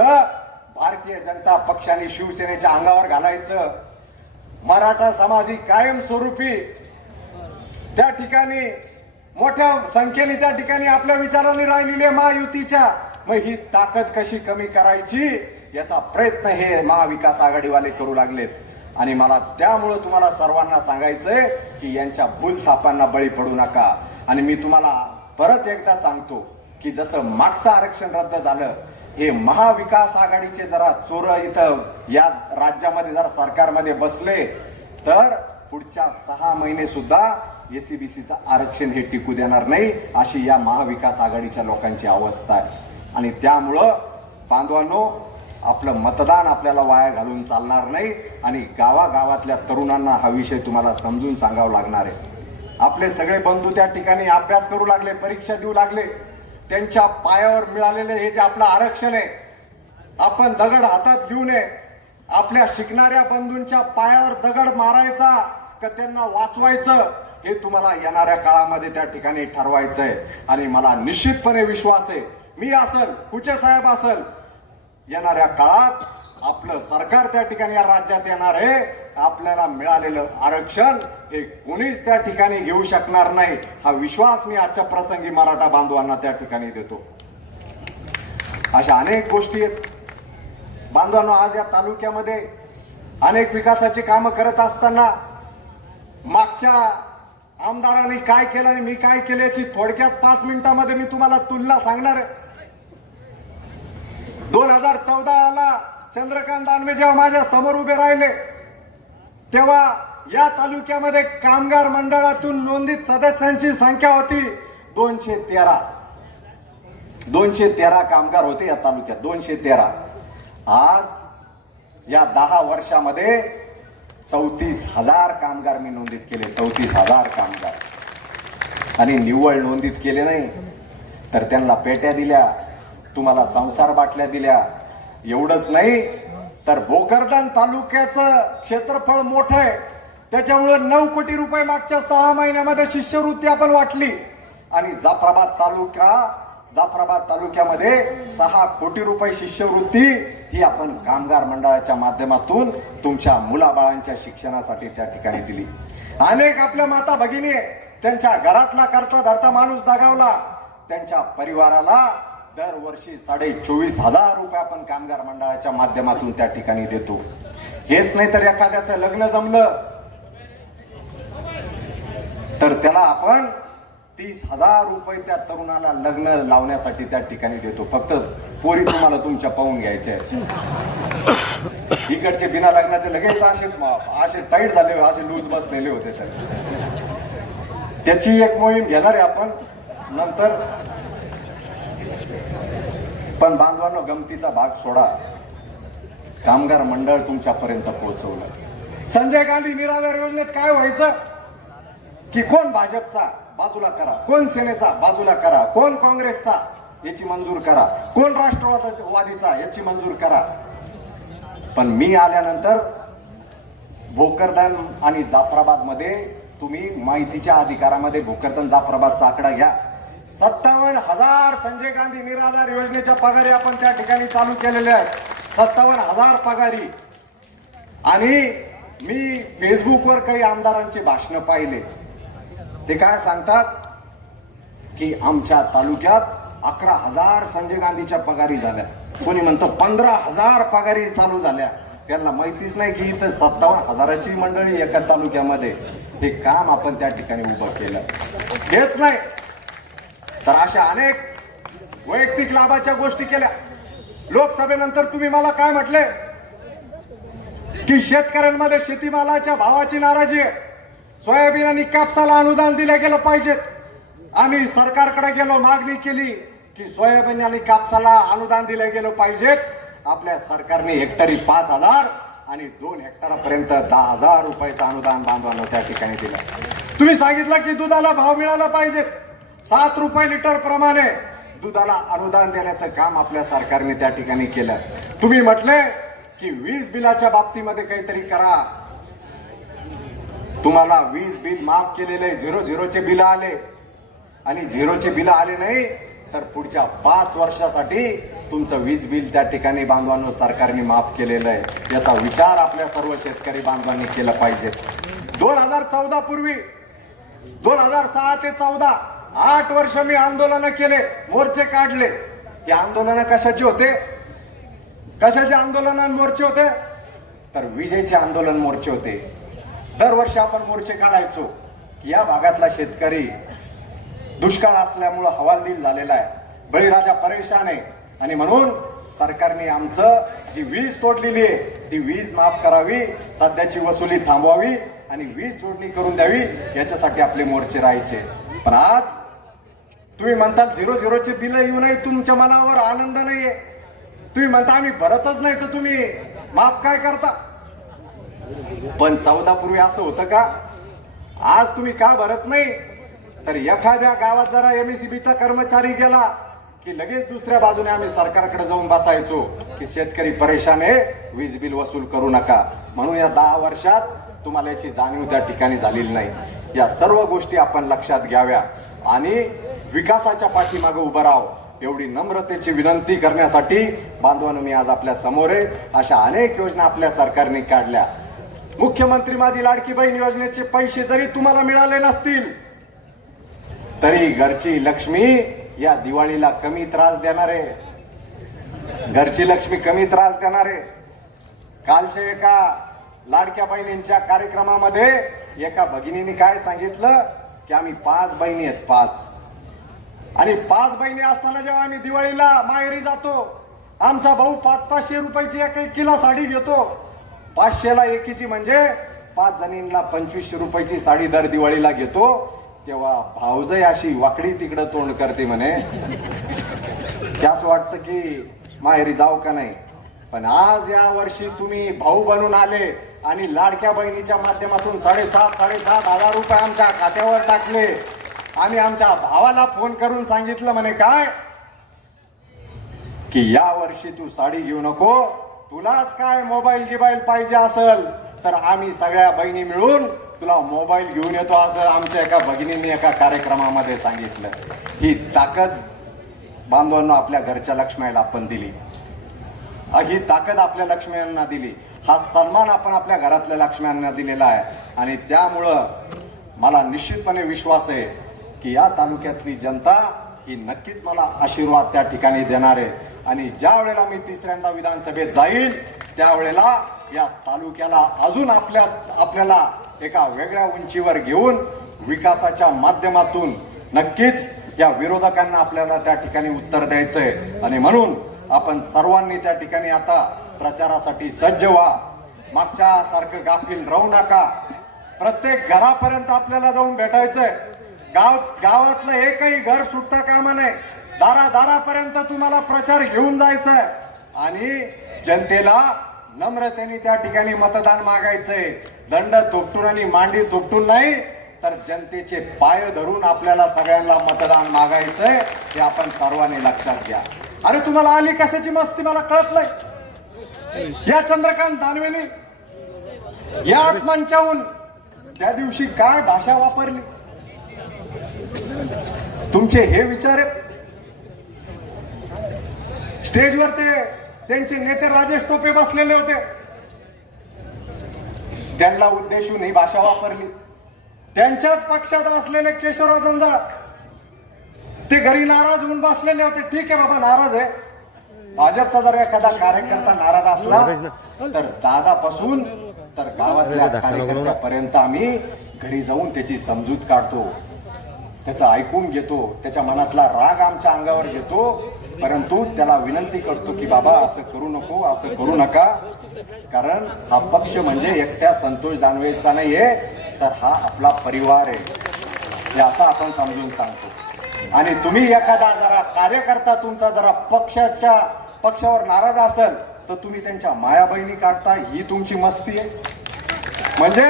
भारतीय जनता पक्ष आणि शिवसेनेच्या अंगावर घालायचं. मराठा समाज ही कायमस्वरूपी त्या ठिकाणी मोठ्या संख्येने त्या ठिकाणी आपल्या विचारांनी राहिलेली आहे महायुतीच्या. मग ही ताकद कशी कमी करायची याचा प्रयत्न हे महाविकास आघाडीवाले करू लागलेत. आणि मला त्यामुळे तुम्हाला सर्वांना सांगायचंय की यांच्या भूलथापांना बळी पडू नका. आणि मी तुम्हाला परत एकदा सांगतो की जसं मागचं आरक्षण रद्द झालं, हे महाविकास आघाडीचे जरा चोर इथं या राज्यामध्ये जरा सरकारमध्ये बसले तर पुढच्या 6 महिने सुद्धा एसीबीसीचं आरक्षण हे टिकू देणार नाही अशी या महाविकास आघाडीच्या लोकांची अवस्था आहे. आणि त्यामुळं बांधवांनो आपलं मतदान आपल्याला वाया घालून चालणार नाही. आणि गावागावातल्या तरुणांना हा विषय तुम्हाला समजून सांगावा लागणार आहे. आपले सगळे बंधू त्या ठिकाणी अभ्यास करू लागले, परीक्षा देऊ लागले. त्यांच्या पायावर मिळालेले हे जे आपलं आरक्षण आहे, आपण दगड हातात घेऊ नये. आपल्या शिकणाऱ्या बंधूंच्या पायावर दगड मारायचा का त्यांना वाचवायचं हे तुम्हाला येणाऱ्या काळामध्ये त्या ठिकाणी ठरवायचंय. आणि मला निश्चितपणे विश्वास आहे, मी असेल, कुचे साहेब असेल, येणाऱ्या काळात आपलं सरकार त्या ठिकाणी या राज्यात येणार आहे. आपल्याला मिळालेलं आरक्षण हे कोणीच त्या ठिकाणी घेऊ शकणार नाही हा विश्वास मी आजच्या प्रसंगी मराठा बांधवांना त्या ठिकाणी देतो. अशा अनेक गोष्टी आहेत बांधवांनो. आज या तालुक्यामध्ये अनेक विकासाची कामं करत असताना मागच्या आमदारांनी काय केलं आणि मी काय केलं याची थोडक्यात 5 मिनिटांमध्ये मी तुम्हाला तुलना सांगणार आहे. 2014ला चंद्रकांत दानवे जेव्हा माझ्या समोर उभे राहिले तेव्हा या तालुक्यामध्ये कामगार मंडळातून नोंदित सदस्यांची संख्या होती 213. 213 कामगार होते या तालुक्यात, 213. आज या 10 वर्षामध्ये 34,000 कामगार मी नोंदित केले. 34,000 कामगार. आणि निव्वळ नोंदित केले नाही तर त्यांना पेट्या दिल्या, तुम्हाला संसार बाटल्या दिल्या. एवढंच नाही तर भोकरदन तालुक्याचं क्षेत्रफळ मोठं आहे, त्याच्यामुळे 9 कोटी रुपये मागच्या 6 महिन्यामध्ये शिष्यवृत्ती आपण वाटली. आणि जाफराबाद तालुक्यामध्ये 6 कोटी रुपये शिष्यवृत्ती ही आपण कामगार मंडळाच्या माध्यमातून तुमच्या मुलाबाळांच्या शिक्षणासाठी त्या ठिकाणी दिली. अनेक आपल्या माता भगिनी त्यांच्या घरातला करता धरता माणूस दगावला, त्यांच्या परिवाराला दरवर्षी 24,500 रुपये आपण कामगार मंडळाच्या माध्यमातून त्या ठिकाणी देतो. हेच नाही तर एखाद्याचं लग्न जमलं तर त्याला आपण 30,000 रुपये त्या तरुणाला लग्न लावण्यासाठी त्या ठिकाणी देतो. फक्त पोरी तुम्हाला तुमच्या पाहून घ्यायच्या. इकडचे बिना लग्नाचे लगेच असे टाईट झाले, असे लूज बसलेले होते. त्याची एक मोहीम घेणार आहे आपण नंतर. पण बांधवांनो गमतीचा भाग सोडा, कामगार मंडळ तुमच्यापर्यंत पोहोचवलं. संजय गांधी निराधार योजनेत काय व्हायचं की कोण भाजपचा बाजूला करा, कोण सेनेचा बाजूला करा, कोण काँग्रेसचा याची मंजूर करा, कोण राष्ट्रवादीचा याची मंजूर करा. पण मी आल्यानंतर भोकरदन आणि जाफराबाद मध्ये तुम्ही माहितीच्या अधिकारामध्ये भोकरदन जाफराबादचा आकडा घ्या. 57,000 संजय गांधी निराधार योजनेच्या पगारी आपण त्या ठिकाणी चालू केलेल्या आहेत. 57,000 पगारी. आणि मी फेसबुकवर काही आमदारांचे भाषण पाहिले. ते काय सांगतात की आमच्या तालुक्यात 11,000 संजय गांधीच्या पगारी झाल्या, कोणी म्हणतो 15,000 पगारी चालू झाल्या. त्यांना माहितीच नाही की इथं 57,000ची मंडळी एका तालुक्यामध्ये. हे काम आपण त्या ठिकाणी उभं केलं. हेच नाही तर अशा अनेक वैयक्तिक लाभाच्या गोष्टी केल्या. लोकसभेनंतर तुम्ही मला काय म्हटले की शेतकऱ्यांमध्ये शेतीमालाच्या भावाची नाराजी आहे, सोयाबीन आणि कापसाला अनुदान दिले गेलं पाहिजे. आम्ही सरकारकडे गेलो, मागणी केली की सोयाबीन आणि कापसाला अनुदान दिले गेलं पाहिजे. आपल्या सरकारने हेक्टरी 5,000 आणि 2 हेक्टरापर्यंत 10,000 रुपयाचं अनुदान बांधवांना त्या ठिकाणी दिलं. तुम्ही सांगितलं की दुधाला भाव मिळाला पाहिजे, 7 रुपये लिटर प्रमाणे दुधाला अनुदान देण्याचं काम आपल्या सरकारने त्या ठिकाणी केलं. तुम्ही म्हटले की वीज बिलाच्या बाबतीमध्ये काहीतरी करा. तुम्हाला वीज बिल माफ केलेले 00चे बिल आले आणि 0चे बिल आले नाही तर पुढच्या 5 वर्षासाठी तुमचं वीज बिल त्या ठिकाणी बांधवांनो सरकारने माफ केलेलं आहे. याचा विचार आपल्या सर्व शेतकरी बांधवांनी केला पाहिजे. 2014 पूर्वी 2006 ते 14 8 वर्ष मी आंदोलन केले, मोर्चे काढले. हे आंदोलन कशाचे होते? कशाचे आंदोलन मोर्चे होते? तर विजेचे आंदोलन मोर्चे होते. दरवर्षी आपण मोर्चे काढायचो. या भागातला शेतकरी दुष्काळ असल्यामुळं हवालदिल झालेला आहे, बळीराजा परेशान आहे आणि म्हणून सरकारने आमचं जी वीज तोडलेली आहे ती वीज माफ करावी, सध्याची वसुली थांबवावी आणि वीज जोडणी करून द्यावी, याच्यासाठी आपले मोर्चे राहायचे. पण आज तुम्ही म्हणतात 00चे बिल येऊ नये, तुमच्या मनावर आनंद नाहीये. तुम्ही म्हणता आम्ही भरतच नाही, तर तुम्ही माफ काय करता? पण 14 पूर्वी असं होतं का? आज तुम्ही का भरत नाही? तर एखाद्या गावात जरा MSEBचा कर्मचारी गेला की लगेच दुसऱ्या बाजूने आम्ही सरकारकडे जाऊन बसायचो की शेतकरी परेशान आहे, वीज बिल वसूल करू नका. म्हणून या 10 वर्षात तुम्हाला याची जाणीव त्या ठिकाणी झालेली नाही. या सर्व गोष्टी आपण लक्षात घ्याव्या आणि विकासाच्या पाठीमागे उभं राहावं, एवढी नम्रतेची विनंती करण्यासाठी बांधवांनो मी आज आपल्या समोर आहे. अशा अनेक योजना आपल्या सरकारने काढल्या. मुख्यमंत्री माझी लाडकी बहीण योजनेचे पैसे जरी तुम्हाला मिळाले नसतील तरी घरची लक्ष्मी या दिवाळीला कमी त्रास देणार आहे. घरची लक्ष्मी कमी त्रास देणार आहे. कालच्या एका लाडक्या बहिणींच्या कार्यक्रमामध्ये एका भगिनीने काय सांगितलं की आम्ही 5 बहिणी आहेत, 5 आणि 5 बहिणी असताना जेव्हा आम्ही दिवाळीला माहेरी जातो, आमचा भाऊ 500-500 रुपयाची एक किलो साडी घेतो. 500ला एकीची म्हणजे 5 जणींना 2500 रुपयाची साडी दर दिवाळीला घेतो. तेव्हा भाऊजई अशी वाकडी तिकडं तोंड करते म्हणे, त्यास वाटतं की माहेरी जाऊ का नाही. पण आज या वर्षी तुम्ही भाऊ बनून आले आणि लाडक्या बहिणीच्या माध्यमातून 7,500 रुपये आमच्या खात्यावर टाकले. आम्ही आमच्या भावाला फोन करून सांगितलं म्हणे काय की या वर्षी तू साडी घेऊ नको, तुलाच काय मोबाईल गिबाईल पाहिजे असेल तर आम्ही सगळ्या बहिणी मिळून तुला मोबाईल घेऊन येतो, असं आमच्या एका भगिनीने एका कार्यक्रमामध्ये सांगितलं. ही ताकद बांधवांना आपल्या घरच्या लक्ष्मीला आपण दिली, ही ताकद आपल्या लक्ष्म्यांना दिली, हा सन्मान आपण आपल्या घरातल्या लक्ष्म्यांना दिलेला आहे. आणि त्यामुळं मला निश्चितपणे विश्वास आहे की या तालुक्यातली जनता ही नक्कीच मला आशीर्वाद त्या ठिकाणी देणार आहे. आणि ज्या वेळेला मी 3ऱ्यांदा विधानसभेत जाईल त्यावेळेला या तालुक्याला अजून आपल्याला एका वेगळ्या उंचीवर घेऊन विकासाच्या माध्यमातून नक्कीच या विरोधकांना आपल्याला त्या ठिकाणी उत्तर द्यायचंय. आणि म्हणून आपण सर्वांनी त्या ठिकाणी आता प्रचारासाठी सज्ज व्हा. मागच्या सारखं गाफील राहू नका. प्रत्येक घरापर्यंत आपल्याला जाऊन भेटायचंय. गावातलं एकही घर सुटता कामा नये. दारादारापर्यंत तुम्हाला प्रचार घेऊन जायचंय आणि जनतेला नम्रतेने त्या ठिकाणी मतदान मागायचंय. दंड तोपटून आणि मांडी तोपटून नाही तर जनतेचे पाय धरून आपल्याला सगळ्यांना मतदान मागायचंय हे आपण सर्वांनी लक्षात घ्या. अरे तुम्हाला आली कशाची मस्ती मला कळत नाही. या चंद्रकांत दानवेने याच मंचावून त्या दिवशी काय भाषा वापरली तुमचे हे विचार आहेत. स्टेजवर त्यांचे नेते राजेश टोपे बसलेले होते, त्यांना उद्देशून ही भाषा वापरली. त्यांच्याच पक्षात असलेले केशवराव जंजाळ ते घरी नाराज होऊन बसलेले होते. ठीक आहे बाबा, नाराज आहे. भाजपचा जर एखादा कार्यकर्ता नाराज असला तर दादापासून तर गावातल्या कार्यकर्त्यापर्यंत आम्ही घरी जाऊन त्याची समजूत काढतो, त्याचं ऐकून घेतो, त्याच्या मनातला राग आमच्या अंगावर घेतो, परंतु त्याला विनंती करतो की बाबा असं करू नको, असं करू नका. कारण हा पक्ष म्हणजे एकट्या संतोष दानवेचा नाहीये, तर हा आपला परिवार आहे हे असं आपण समजून सांगतो. आणि तुम्ही एखादा जरा कार्यकर्ता तुमचा जरा पक्षावर नाराज असेल तर तुम्ही त्यांच्या माया बहिणी काढता, ही तुमची मस्ती आहे. म्हणजे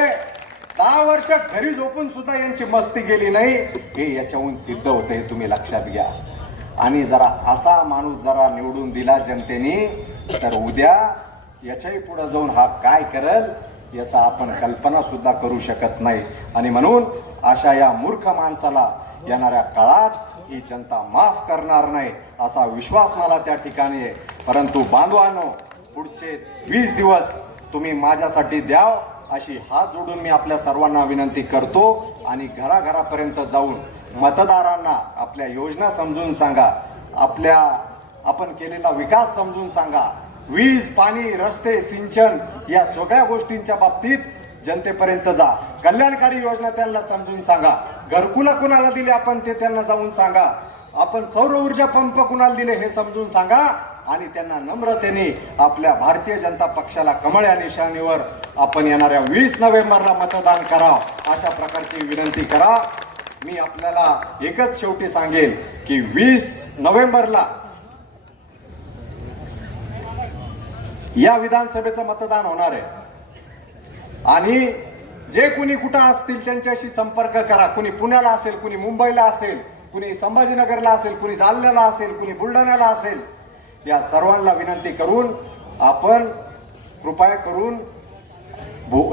10 वर्ष घरी झोपून सुद्धा यांची मस्ती गेली नाही हे याच्याहून सिद्ध होते, हे तुम्ही लक्षात घ्या. आणि जरा असा माणूस जरा निवडून दिला जनतेने तर उद्या याच्याही पुढे जाऊन हा काय करेल याचा आपण कल्पना सुद्धा करू शकत नाही. आणि म्हणून अशा या मूर्ख माणसाला येणाऱ्या काळात ही जनता माफ करणार नाही असा विश्वास मला त्या ठिकाणी आहे. परंतु बांधवांनो, पुढचे 20 दिवस तुम्ही माझ्यासाठी द्याव अशी हात जोडून मी आपल्या सर्वांना विनंती करतो. आणि घराघरापर्यंत जाऊन मतदारांना आपल्या योजना समजून सांगा, आपण केलेला विकास समजून सांगा, वीज, पाणी, रस्ते, सिंचन या सगळ्या गोष्टींच्या बाबतीत जनतेपर्यंत जा. कल्याणकारी योजना त्यांना समजून सांगा. घरकुला कुणाला दिले आपण ते त्यांना जाऊन सांगा. आपण सौर ऊर्जा पंप कुणाला दिले हे समजून सांगा. आणि त्यांना नम्रतेने आपल्या भारतीय जनता पक्षाला कमळ या निशाणीवर आपण येणाऱ्या 20 नोव्हेंबरला मतदान करा अशा प्रकारची विनंती करा. मी आपल्याला एकच शेवटी सांगेन की 20 नोव्हेंबरला या विधानसभेचं मतदान होणार आहे. आणि जे कुणी कुठं असतील त्यांच्याशी संपर्क करा. कुणी पुण्याला असेल, कुणी मुंबईला असेल, कुणी संभाजीनगरला असेल, कुणी जालन्याला असेल, कुणी बुलढाण्याला असेल, या सर्वांना विनंती करून आपण कृपया करून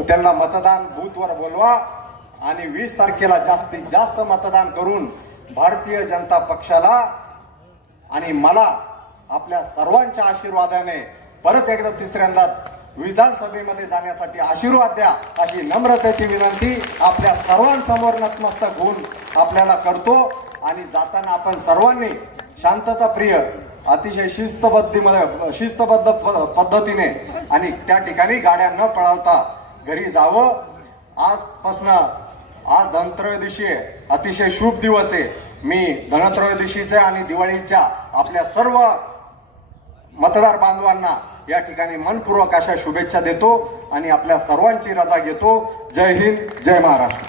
त्यांना मतदान बूथवर बोलवा आणि 20 तारखेला जास्तीत जास्त मतदान करून भारतीय जनता पक्षाला आणि मला आपल्या सर्वांच्या आशीर्वादाने परत एकदा तिसऱ्यांदा विधानसभेमध्ये जाण्यासाठी आशीर्वाद द्या अशी नम्रतेची विनंती आपल्या सर्वांसमोर नतमस्तक होऊन आपल्याला करतो. आणि जाताना आपण सर्वांनी शांतताप्रिय, अतिशय शिस्तबद्ध पद्धतीने आणि त्या ठिकाणी गाड्या न पळवता घरी जावं. आज धनत्रयोदशी आहे, अतिशय शुभ दिवस आहे. मी धनत्रयोदशीच्या आणि दिवाळीच्या आपल्या सर्व मतदार बांधवांना या ठिकाणी मनपूर्वक अशा शुभेच्छा देतो आणि आपल्या सर्वांची रजा घेतो. जय हिंद, जय महाराष्ट्र.